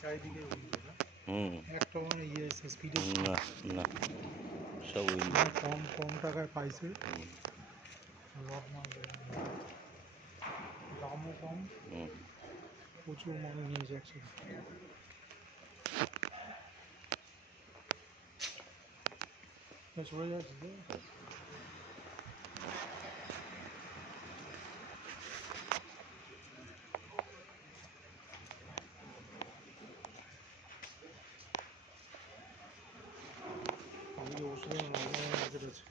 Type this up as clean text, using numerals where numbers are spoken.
চারিদিকে হুম একটা মানে স্পিডে না না সব ওই কম কম টাকায় পাইছে, দামও কম, হুম প্রচুর মানুষ নিয়েছে একসাথে। চলে যাচ্ছে ওষুধের মার্কেট আছে।